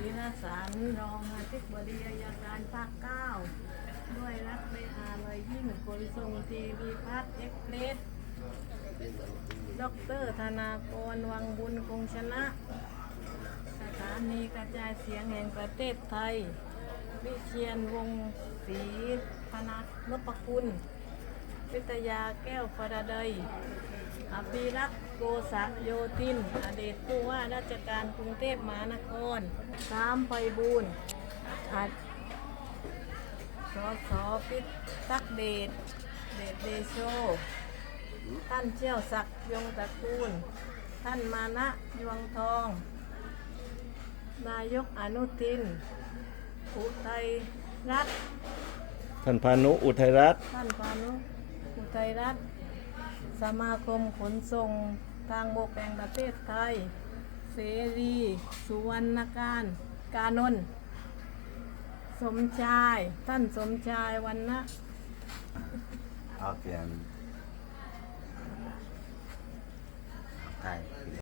รีนสารรองอธิบดีอายการภาคเก้าด้วยรักในอาลอยยิ่งขนส่งทีวีพัฒน์เอ็กเพรสดอกเตอรธนากรวังบุญคงชนะ สถานีกระจายเสียงแห่งประเทศไทย วิเชียนวงศ์ศรีพนักนพคุณ วิทยาแก้วฟราดัยอภิรักษ์โกษะโยธิน อดีตผู้ว่าราชการกรุงเทพมหานครสามไพบูลย์อัดสสพิทักษ์เดช เดชเดโช ท่านเชี่ยวศักดิ์ยงตระกูล ท่านมานะยวงทอง นายกอนุทิน อุทัยรัตน์ท่านพานุอุทัยรัตน์ท่านพานุ ไทยรัตน์สมาคมขนส่งทางบกแห่งประเทศไทย เสรี สุวรรณการ กานนท์สมชาย ท่านสมชายวันนะ Okay.